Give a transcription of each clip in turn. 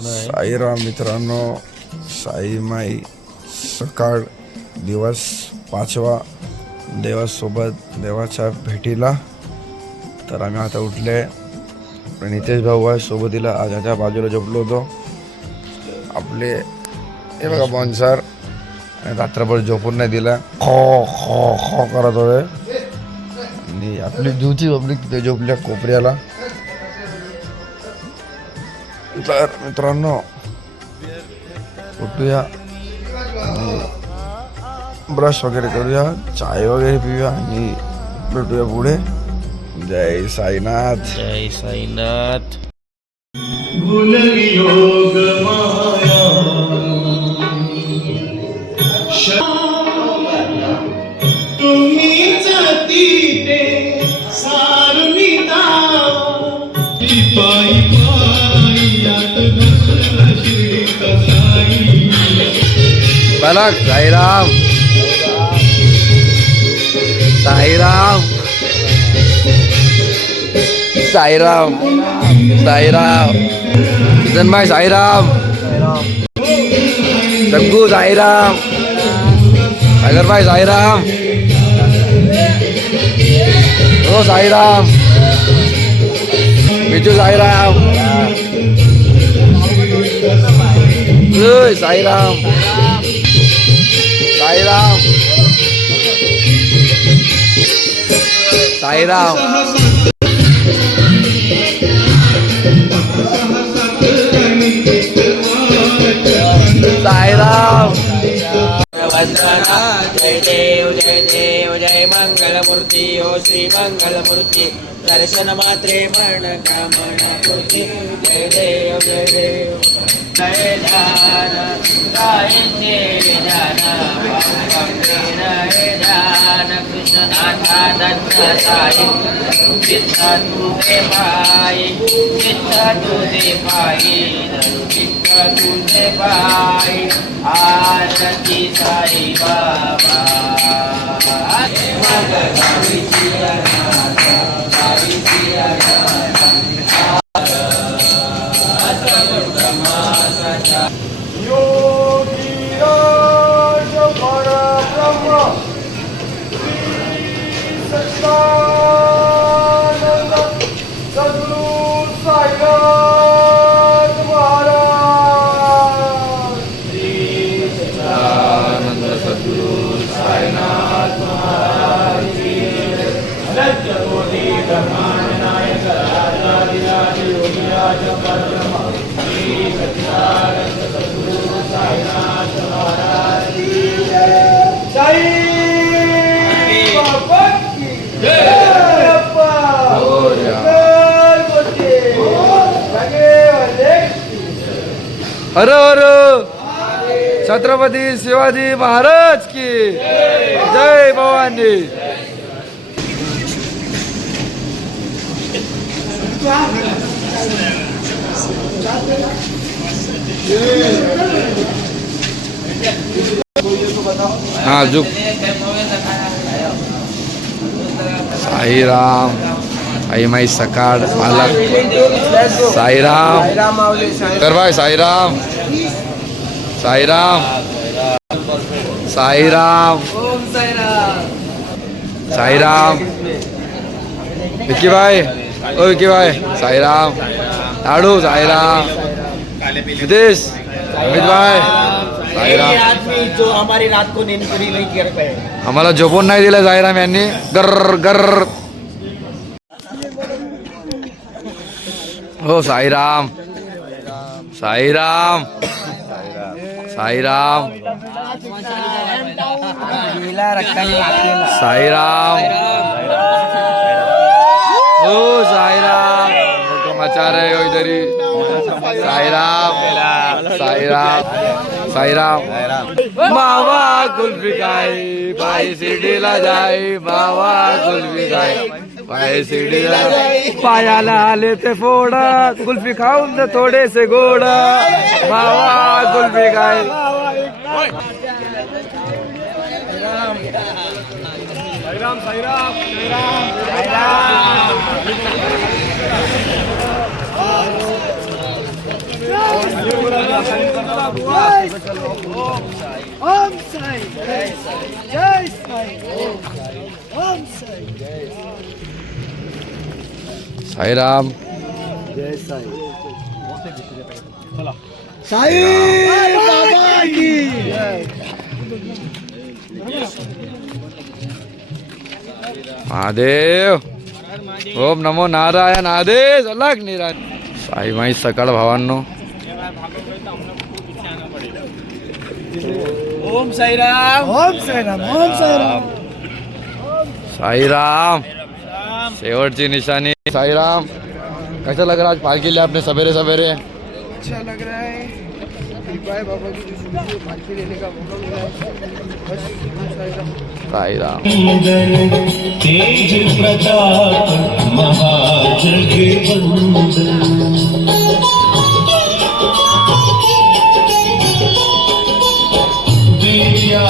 साईराम मित्रांनो, साई माई सकाळ दिवस 5वा देवासोबत देवाच्या भेटीला. तर आम्ही आता उठले. नितेश भाऊ आहे सोबतीला. आजाच्या बाजूला झोपलो होतो. आपले हे बघा बॉन्सर रात्रभर झोपून नाही दिला, खो खो खो करत होते. आणि आपली जुची पब्लिक तिथे झोपल्या कोपऱ्याला. तर मित्रांनो उठूया आणि ब्रश वगैरे करूया, चाय वगैरे पिऊया आणि भेटूया पुढे. जय साईनाथ. जय साईनाथ. योग माया तुम्ही जातीते सारमिता पायी पायात शिर्डी कसाई. बालक साईराम साईराम साईराम साईराम जनमाय साईराम जग्गू साईराम अगरभाई साईराम ओ साईराम बिजू साईराम साईराम साईराम साईराम साईराम. जय देव जय देव जय मंगलमूर्ती ओ श्री मंगलमूर्ती. दर्शन मात्रे मन कामना पूर्ती. जय देव जय देव. जय ध्यान गायते ध्यान जय ध्यान कृष्णनाथा दत्त साई. चित्त तुझे पायी चित्त तुझे पायी चित्त तुझे पायी. आरती साई बाबा. हर हर छत्रपती शिवाजी महाराज की जय भवानी. हाँ झुक. साईराम आई माई सकाळ मालक साईराम कर भाई साईराम साईराम साईराम साईराम. विक्की भाई ओ विक्की भाई साईराम. लाडू साईराम. नितेश अमित भाई साईराम. जो हमारी रात को नींद पूरी नहीं कर पाए. आम्हाला झोपून नाही दिलं साईराम यांनी. गर्र गर्र. हो साईराम साईराम साईराम साईराम. हो साईराम तो मचा रहे हो इधर ही. साईराम साईराम साईराम. मावा कुल्फी खाई भाई शिर्डीला जाई. मावा कुल्फी खाई भाई शिर्डीला पायाला आले ते फोड. कुल्फी खाऊन दे थोडेसे गोड. मावा कुल्फी खाई. साईराम साईराम साईराम. ओम साई जय साई ओम साई साईराम. साई बाबा की महादेव. ओम नमो नारायण आदेश अलग निराय. साईमाई सकाळ भावांनो. ओम साईराम. ओम साई राम ओम साई राम साईराम. शेवटची निशाणी. साईराम. कैसा लग रहा है आज पालकी लिया आपने सवेरे सवेरे? अच्छा लग रहा है कृपा है बाबा की जो मुझे पालकी लेने का मौका मिला है बस साई राम साईराम. तेज प्रताप महाजगवंदन दिया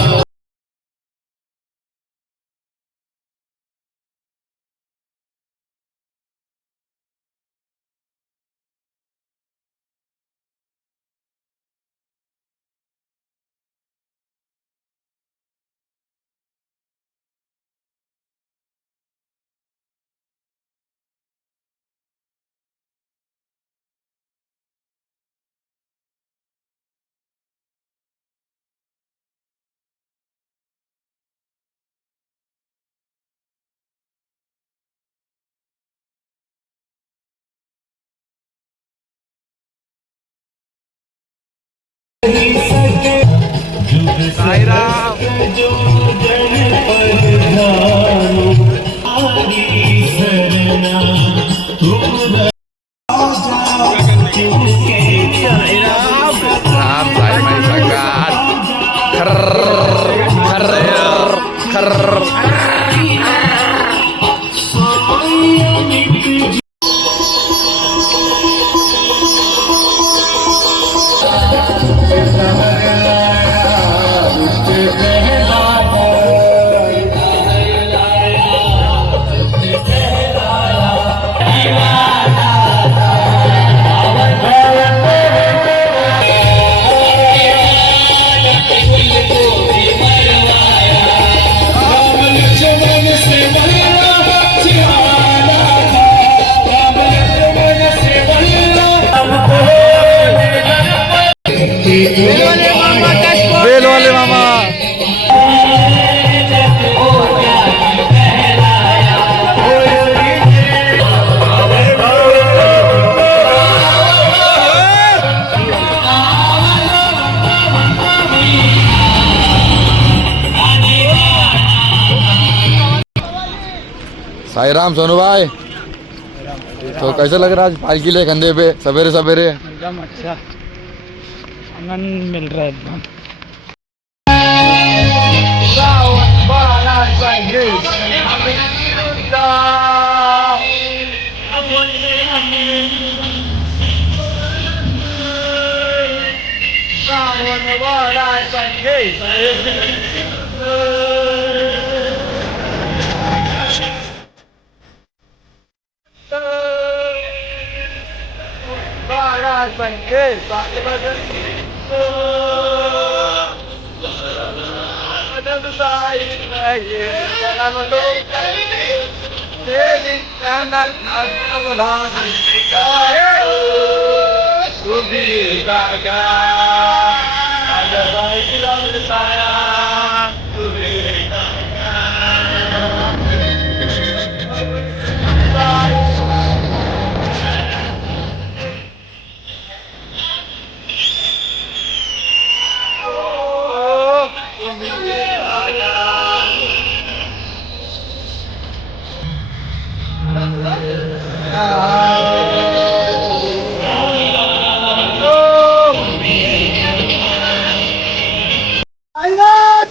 साईराम. जो जन पर ध्यान आगी सरना तुम राम साईमाई सकाळ. खर्र खर्र खर्र. बेलवाले मामा. साईराम सोनू भाई. तो कैसा लग रहा है आज पालकी ले कंधे पे सवेरे सवेरे? एकदम अच्छा आनंद मिल रहा है एकदम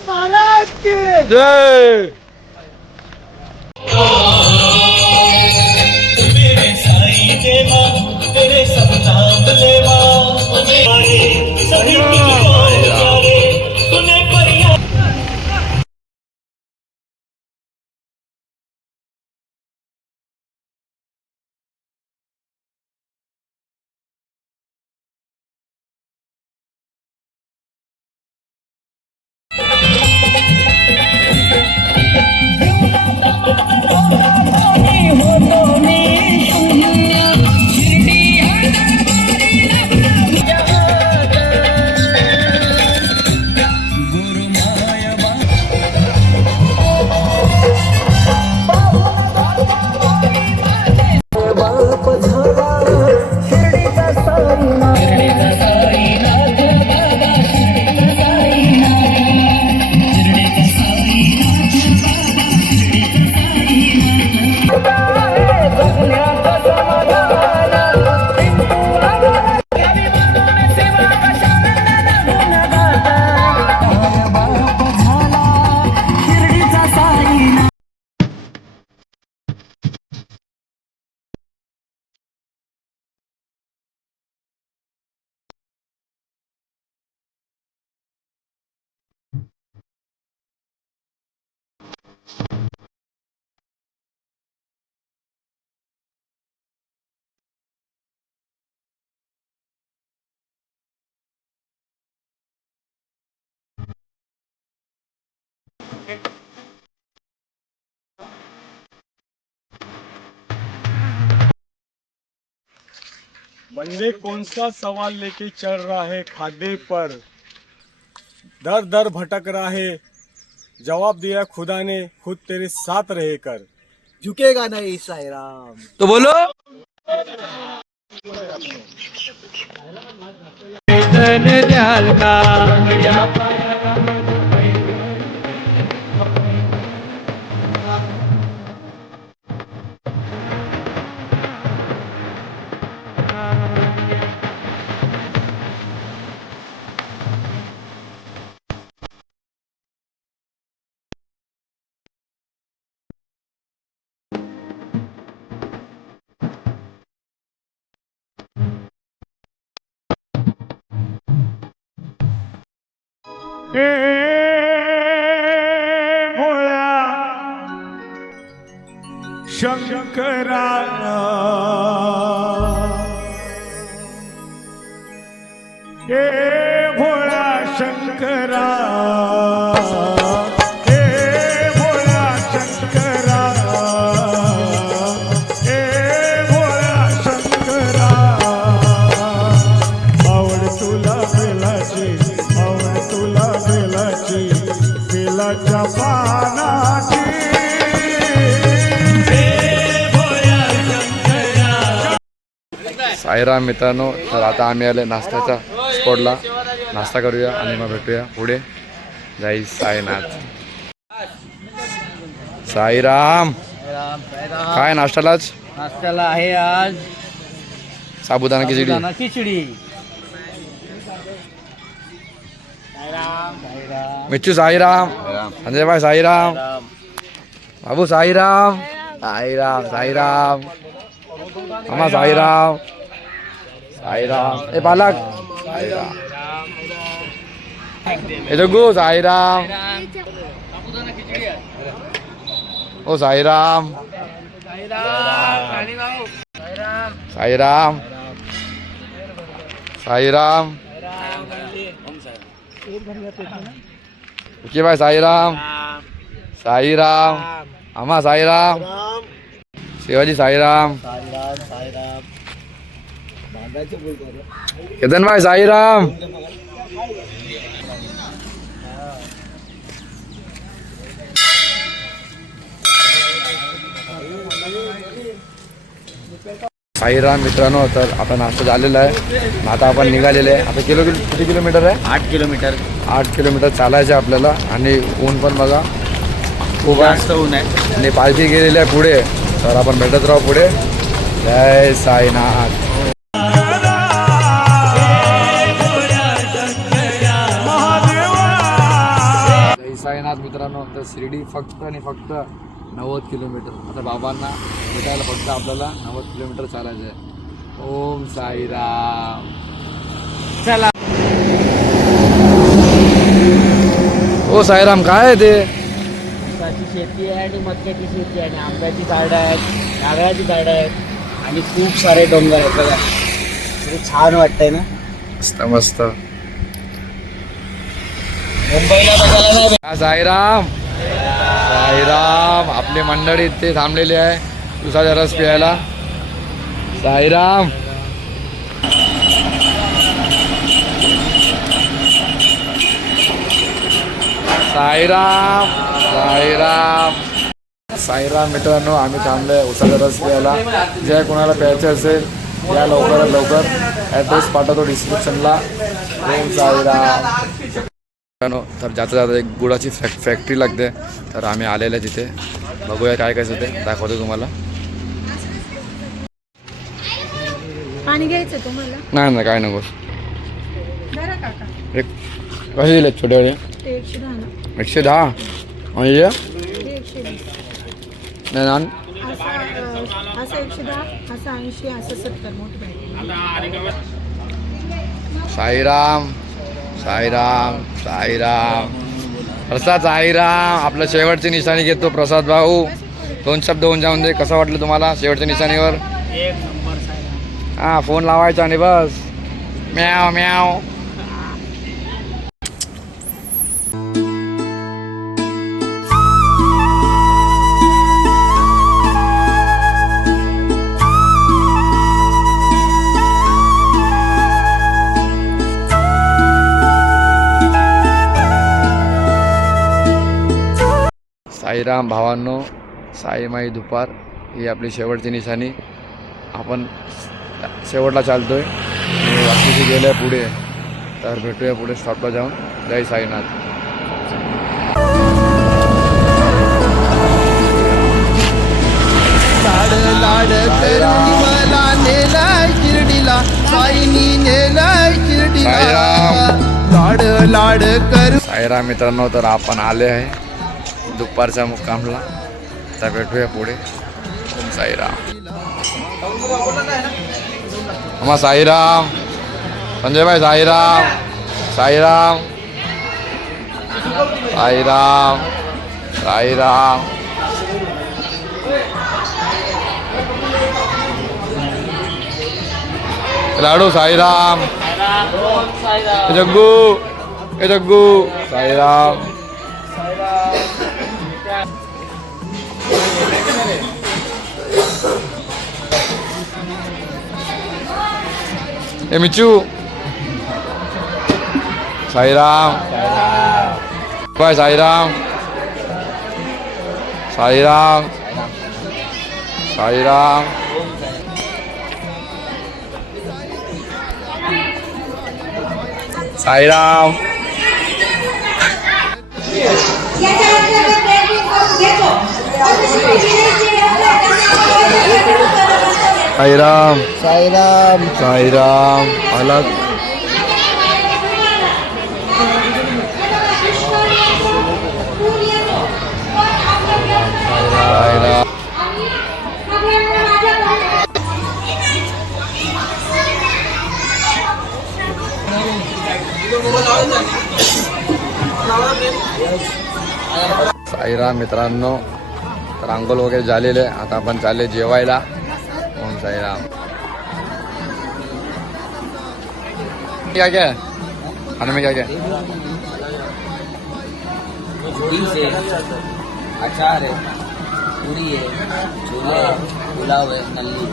महाराज की जय. मेरे साईं देवा तेरे सब नाम लेवा सभी सुने परिया बंदे कौन सा सवाल लेके चल रहा है खादे पर, दर दर भटक रहा है, जवाब दिया खुदा ने खुद तेरे साथ रहे कर। झुकेगा नहीं साईराम. तो बोलो शंकरा हे भोळा शंकरा, हे भोळा शंकरा, हे भोळा शंकरा, आवड तुला बेलाची, आवड तुला बेलाची, बेलाच्या पानाची. साईराम मित्रांनो, तर आता आम्ही आले नाश्त्याच्या स्पॉटला. नाश्ता करूया आणि मग भेटूया पुढे. जय साईनाथ. साईराम, काय नाश्त्यालाच? नाश्त्याला आहे आज साबुदाणा खिचडी. साबुदाणा खिचडी. मिच्चू साईराम, संजय भाई साईराम, बाबू साईराम, साईराम साईराम, मामा साईराम, साईराम, ए बालक साईराम, ए जग्गू साईराम, ओ साईराम, साईराम, साईराम, विकी भाई साईराम, साईराम, मामा साईराम, शिवाजी साईराम, केतन भाई साईराम. साईराम मित्रांनो, तर आता नाश्ता झालेला आहे. आता आपण निघालेले आहे. आता किती किलोमीटर आहे? 8 किलोमीटर. 8 किलोमीटर चालायचं आहे आपल्याला. आणि ऊन पण बघा खूप जास्त ऊन आहे. आणि पालखी गेलेली आहे पुढे. तर आपण भेटत राहू पुढे. जय साईनाथ. जय साईनाथ मित्रांनो, तर शिर्डी फक्त आणि फक्त 90 किलोमीटर. आता बाबांना भेटायला फक्त आपल्याला 90 किलोमीटर चालायचं आहे. ओम साईराम. चला. ओ साईराम, काय आहे ते? ऊसाची शेती आहे आणि मक्याची शेती आहे आणि आंब्याची झाडं आहेत, नारळाची झाडं आहेत आणि खूप सारे डोंगर आहेत बघा. किती छान वाटतंय ना. मस्त मस्त. मुंबईला बघायला नाही हा, साईराम साईराम. आपली मंडळी इथे थांबलेली आहे उसाचा रस प्यायला. साईराम. साईराम साईराम साईराम मित्रांनो, आम्ही थांबलोय उसाचा रस प्यायला. जे कोणाला प्यायचं असेल या लवकरात लवकर. ॲड्रेस पाठवतो डिस्क्रिप्शनला. ओम साईराम मित्रांनो. तर जाता जाता एक गुळाची फॅक्टरी लागते. तर आम्ही आलेलं आहे तिथे. बघूया काय काय ते दाखवतो तुम्हाला. पाणी घ्यायचं तुम्हाला. नाही नाही काय नको. जरा काका एक कसे दिले छोटे वाले? ते 110 ना. 110 म्हणजे ते 120. नाही नान. असं 110, असं 80, असं 70 मोठं पाहिजे. साईराम साईराम साईराम. प्रसाद साईराम. आपलं शेवटची निशाणी घेतो प्रसाद भाऊ. 2 शब्द होऊन जाऊन दे. कसं वाटलं तुम्हाला शेवटच्या निशाणीवर? एक नंबर साईराम. हां, फोन लावायचा आणि बस. म्याव म्याव. साईराम भावांनो, साईमाई दुपार ही आपली शेवटची निशाणी. आपण शेवटला चालतोय आणि बाकीचे गेले पुढे. तर भेटूया पुढे स्टॉपला जाऊन. जय साईनाथ. लाड लाड करून मला नेलाय शिर्डीला, साईनी नेलाय शिर्डीला. लाड लाड करून. साईराम मित्रांनो, तर आपण आले आहे दुपारच्या मुक्कामला. आता भेटूया पुढे. ओम साईराम. अम्मा साईराम. संजय भाई साईराम. साईराम. साईराम. साईराम. लाडू साईराम. ए जग्गू. ए जग्गू. साईराम. ए मिचू. साईराम. बाय साईराम. साईराम. साईराम. साईराम. साईराम. साईराम. साईराम. अलग. साईराम. साईराम मित्रांनो, तर अंघोळ वगैरे झालेले. आता आपण चालले जेवायला. ओम साईराम. क्या क्या है खाने में? क्या क्या अचार है, पूरी है, छोले है, पुलाव है, नल्ली.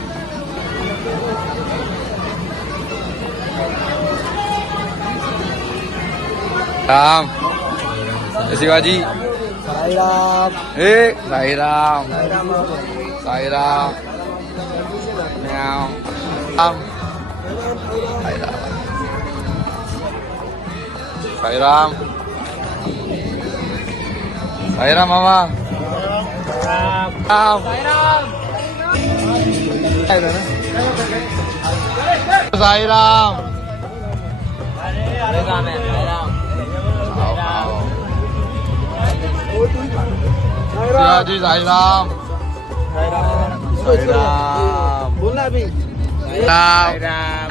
राम. शिवाजी. साईराम. ए साईराम. साईराम. म्याव. राम. साईराम. साईराम. साईराम मामा. राम. साईराम. शिवाजी. साईराम. साईराम. बोल ना अभी. साईराम.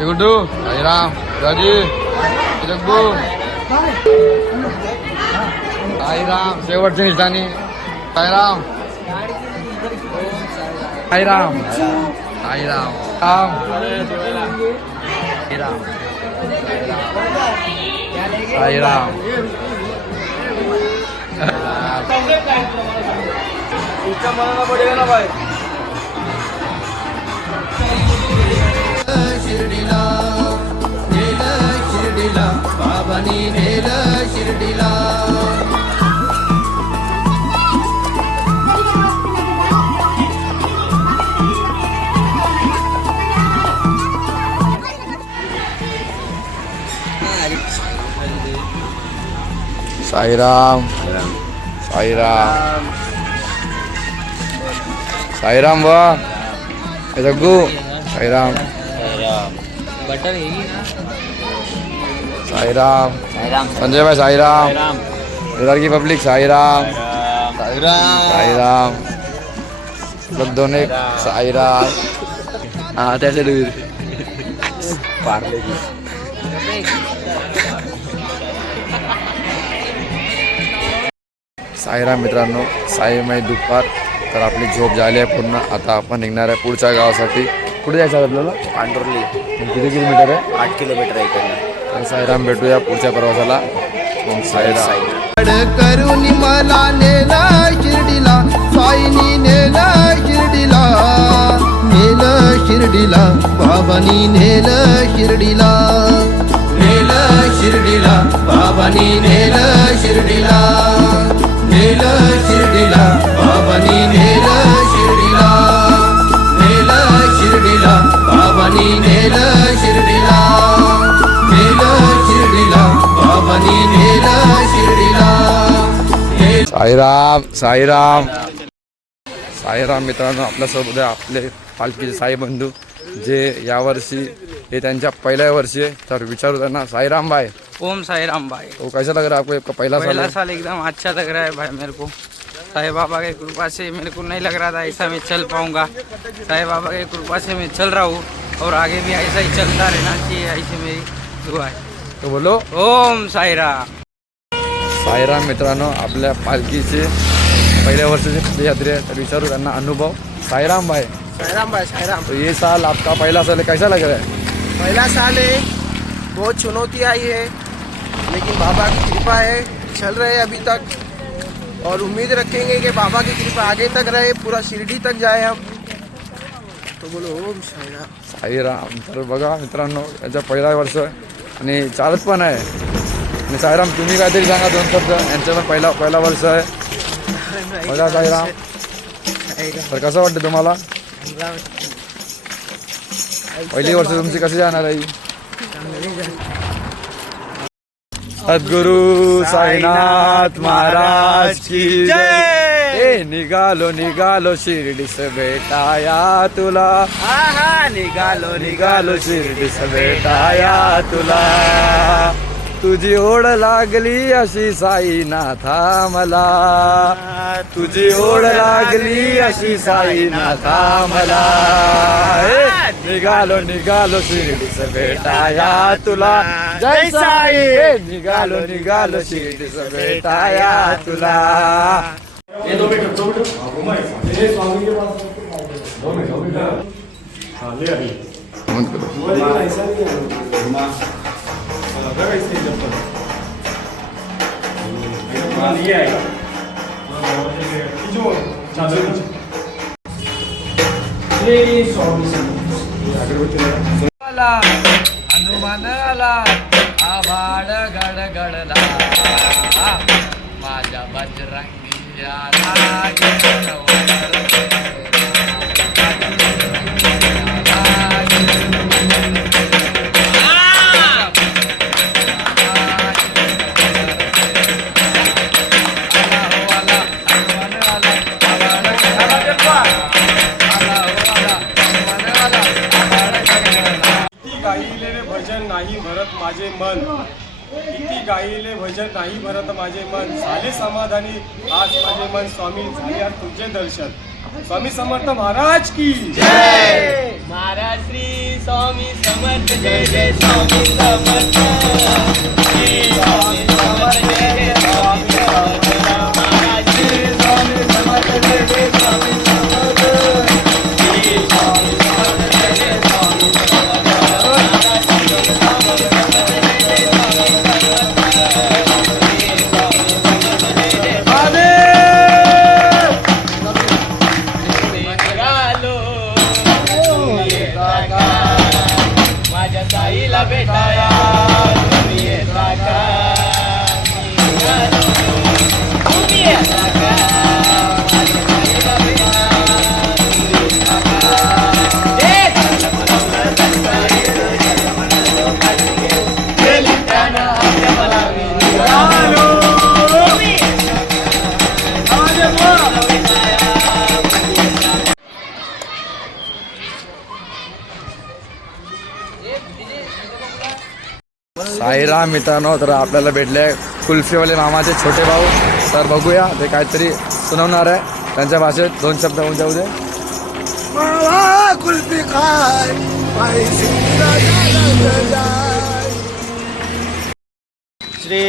गुड्डू. साईराम. शिवाजी. जग्गू. साईराम. शेवटची निशाणी. साईराम. साईराम. साईराम. राम. साईराम. शिर्डीला नेलं शिर्डीला, बाबांनी नेलं शिर्डीला. साईराम. साईराम. साईराम वा. जग्गू. साईराम. बटर यही ना. साईराम. साईराम. संजय भाई साईराम. इधर की पब्लिक साईराम. साईराम. साईराम. लोग दोनों साईराम. हाँ त्याचे दूर पार्ले की. साईराम मित्रांनो, साईमाई दुपार. तर आपली झोप झाली आहे पूर्ण. आता आपण निघणार आहे पुढच्या गावासाठी. कुठे जायचं आहे आपल्याला? पांढुर्ली. किती किलोमीटर आहे? 8 किलोमीटर आहे इकडनं. तर साईराम, भेटूया पुढच्या प्रवासाला. मग साईराम. लाड करून मला नेलं शिर्डीला, साईनी नेलं शिर्डीला. नेलं शिर्डीला, बाबांनी नेलं शिर्डीला. नेलं शिर्डीला बाबांनी नेलं शिर्डीला नेलं शिर्डीला बाबांनी नेलं शिर्डीला नेलं शिर्डीला बाबांनी नेलं शिर्डीला नेलं शिर्डीला बाबांनी नेलं शिर्डीला साईराम साईराम साईराम मित्रांनो, आपल्यासोबत आहे आपले पालखीचे साई बंधू जे यावर्षी हे त्यांच्या पहिल्या वर्षी आहे. तर विचारू त्यांना. साईराम भाई, ओम साई राम भाई। तो कैसा लग रहा है आपको? आपका पहला साल पहला है? साल एकदम अच्छा लग रहा है भाई मेरे को। साईं बाबा की कृपा से मेरे को नहीं लग रहा था ऐसा मैं चल पाऊंगा। साईं बाबा की कृपा से मैं चल रहा हूँ और आगे भी ऐसा ही चलता रहना चाहिए, ऐसी मेरी दुआ है। तो बोलो ओम साई राम। साईराम मित्रांनो, आपल्या पालखीचे पहिल्या वर्षाचे पदयात्री आहे. तर विचारू त्यांना अनुभव. साईराम भाई, साईराम भाई साईराम। तो ये साल आपका पहला साल है, कैसा लग रहा है? पहला साल है, बहुत चुनौती आई है, लेकिन बाबा की कृपा है, चल रहे हैं अभी तक और उम्मीद रखेंगे कि बाबा की कृपा आगे तक रहे, पूरा शिरडी तक जाए हम। तो बोलो ओम साईराम। साईराम. तर बघा मित्रांनो, याचा पहिला वर्ष आहे आणि चालत पण आहे. आणि साईराम, तुम्ही काहीतरी सांगा दोन शब्द. यांचं पण पहिला वर्ष आहे. बघा साईराम, तर कसं वाटतं तुम्हाला? पहिली वर्ष तुमची कशी जाणार आहे? सद्गुरु साईनाथ महाराज की जय. ए निघालो निघालो शिर्डीस भेटाया तुला. निघालो निघालो शिर्डीस भेटाया तुला. तुझी ओढ लागली अशी साईनाथा मला. तुझी ओढ लागली अशी साईनाथा मला. निघालो निघालो शिर्डीस भेटाया तुला. जय साई. निघालो निघालो शिर्डीस भेटाया तुला. हनुमान आला आभाळ गडगडला. माझ्या बजरंगी आला. गायिले भजन नाही भरत माझे मन. किती गायिले भजन नाही भरत माझे मन. झाले समाधानी आज माझे मन. स्वामी झाले आज तुझे दर्शन. स्वामी समर्थ महाराज की जय. महाराज श्री स्वामी समर्थ. जय जय स्वामी समर्थ. श्री स्वामी समर्थ. जय जय स्वामी समर्थ. महाराज श्री स्वामी समर्थ. जय जय स्वामी समर्थ. श्री स्वामी समर्थ. जय जय स्वामी समर्थ. महाराज श्री स्वामी समर्थ. जय जय स्वामी माझ्या साईला भेटाया तुम्ही येता का. तुम्ही येता का. माझ्या साईला भेटाया तुम्ही येता का. गेली त्यानं आपल्या मला निघालो. तुम्ही साईराम मित्रांनो, तर आपल्याला भेटले कुल्फीवाले मामाचे छोटे भाऊ. तर बघूया ते काहीतरी सुनावणार आहे त्यांच्या भाषेत. दोन शब्द होऊन जाऊ दे. मावा कुल्फी खाय माई श्री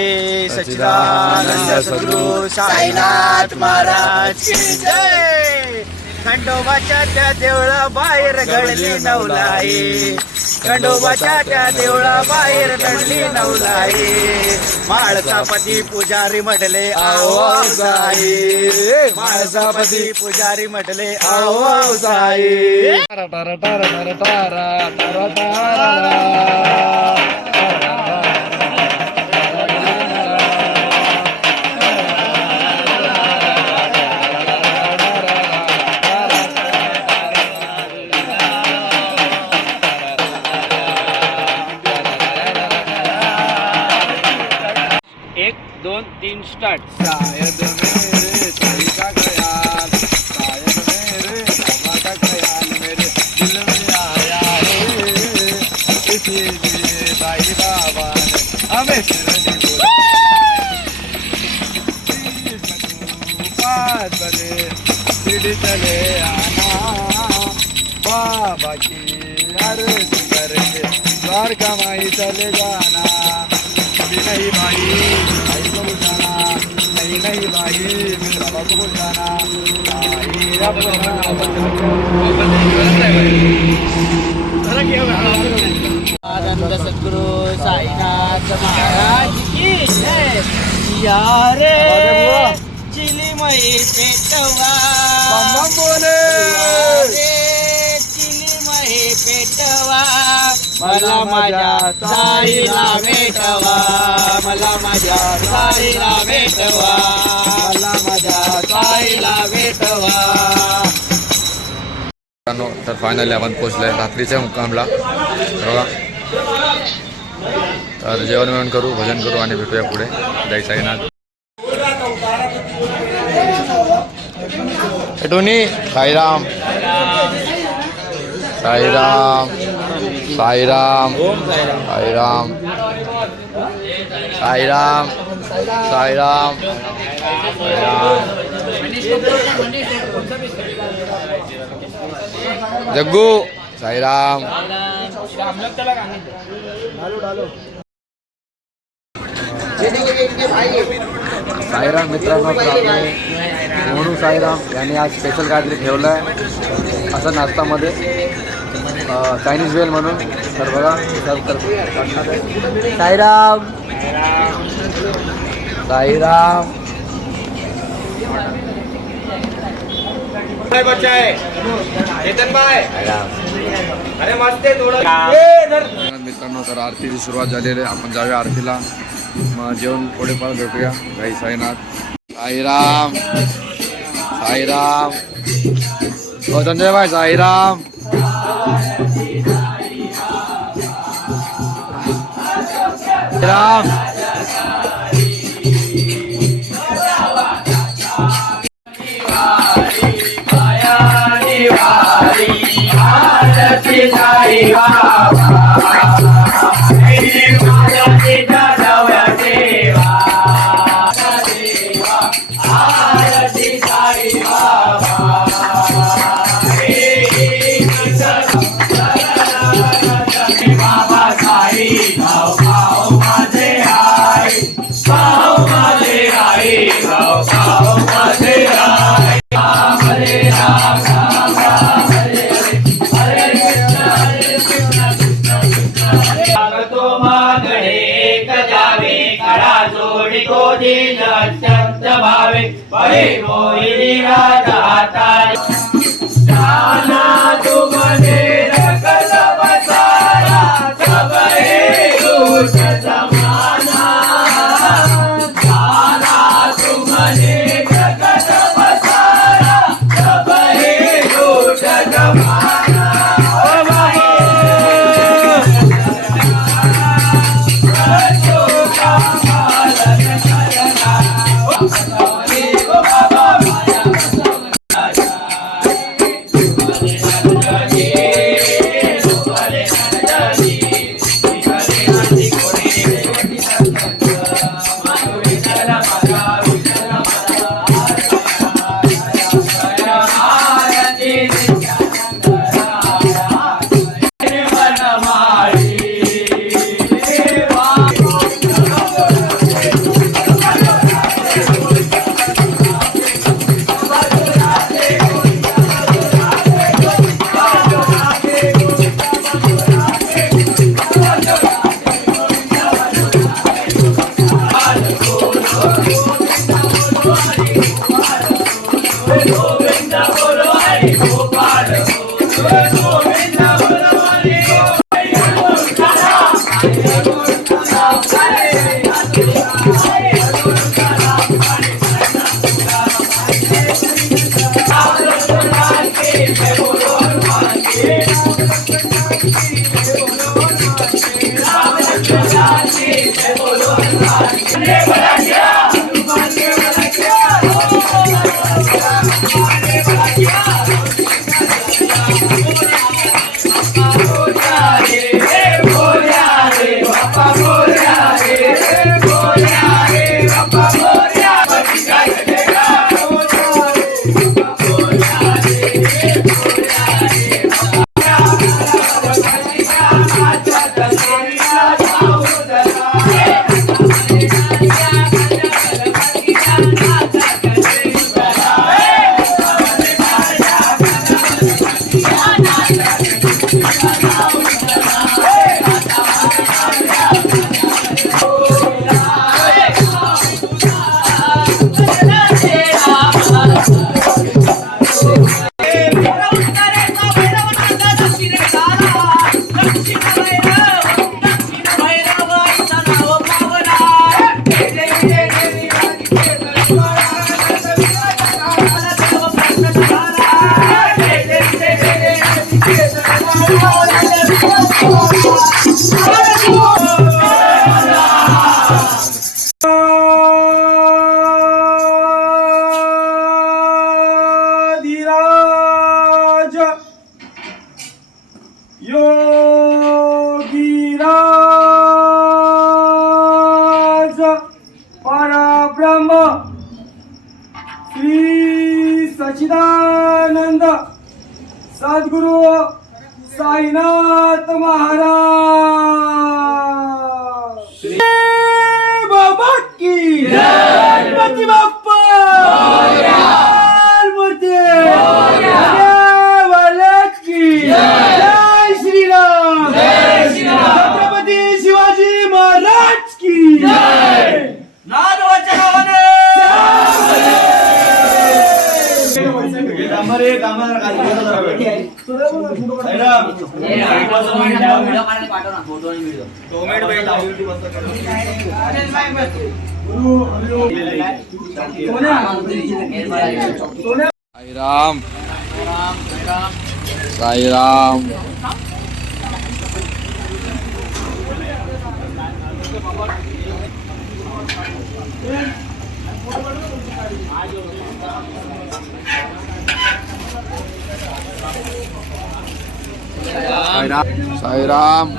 सच्चिदानंद सद्गुरु साईनाथ महाराज की जय. खंडोबाच्या त्या देवळा बाहेर घडली नवलाई. खंडोबाच्या त्या देवळा बाहेर घडली नवलाई. माळसापती पुजारी म्हटले आओ आओ साई. माळसापती पुजारी म्हटले आओ आओ साई. 2 3 स्टार्ट. शायद मेरे साई का ख्याल, शायद मेरे बाबा का ख्याल मेरे दिल में आया है, इसीलिए साई बाबा ने हमें शिरडी पास बने शिरडी चले आना, बाबा की अर्ज करके द्वारका माई चले जाना. नहीं भाई भाई को बुझाना, नहीं भाई मेरे बाबा को बुझाना. आनंद सद्गुरु साईनाथ महाराज की जय. यारे चिलीमयी पेटवा, यारे चिलीमयी पेटवा, मला माझ्या साईला भेटवा, मला माझ्या साईला भेटवा, मला माझ्या साईला भेटवा. तर फायनली आपण पोचलोय रात्रीच्या मुक्कामला. बघा, तर जेवण बिवण करू, भजन करू आणि भेटूया पुढे. जय साईनाथ. टोनी साईराम साईराम साईराम साईराम साईराम साईराम साईराम. जग्गू साईराम. साईराम मित्रांनो, तर आपले मोनू साईराम यांनी आज स्पेशल काहीतरी ठेवलं आहे असं नाश्तामध्ये, चायनीज वेल म्हणून. तर बघा, साईराम साईराम. मित्रांनो, तर आरतीची सुरुवात झालेली आहे. आपण जाऊया आरतीला, मग जेवण थोडेफार भेटूया. जय साईनाथ. साईराम साईराम. हो संजय भाई साईराम. राम अत्यंत भावे बळी मोहिनी राधा जाना तुमने रखत बसारा सब रूठ समाना जाना तुमने रखत बसारा सब रूठ समाना सच्चिदानंद सद्गुरु साईनाथ महाराज श्री बाबा की गणपती बाप्पा मूर्ती वाले की जय श्रीराम छत्रपती शिवाजी महाराज की साईराम साईराम साईराम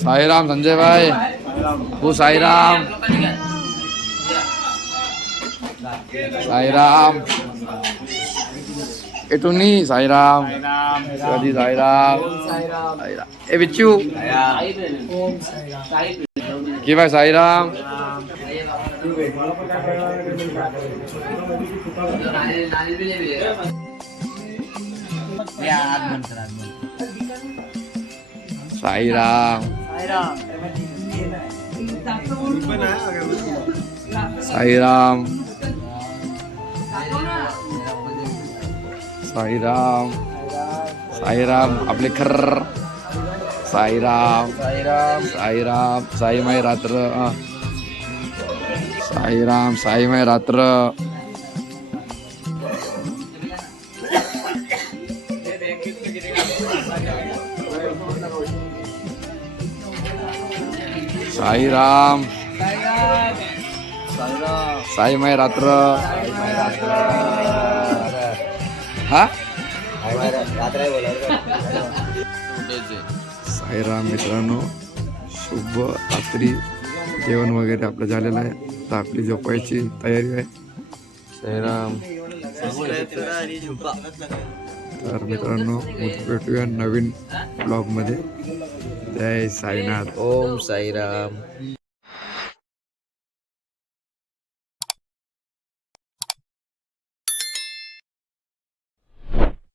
साईराम संजय भाई हो साईराम साईराम एटुनी साईराम शिवाजी साईराम ए बिच्चू की भाई साईराम साईराम साईराम साईराम साईराम आपले खर्र साईराम साईराम साईमाई रात्र साईराम साईमाई रात्र साईराम साईमाई रात्र हा साईराम मित्रांनो शुभ रात्री जेवण वगैरे आपलं झालेलं आहे तर आपली झोपायची तयारी आहे साईराम तर मित्रांनो भेटूया नवीन ब्लॉगमध्ये जय साईनाथ ओम साईराम.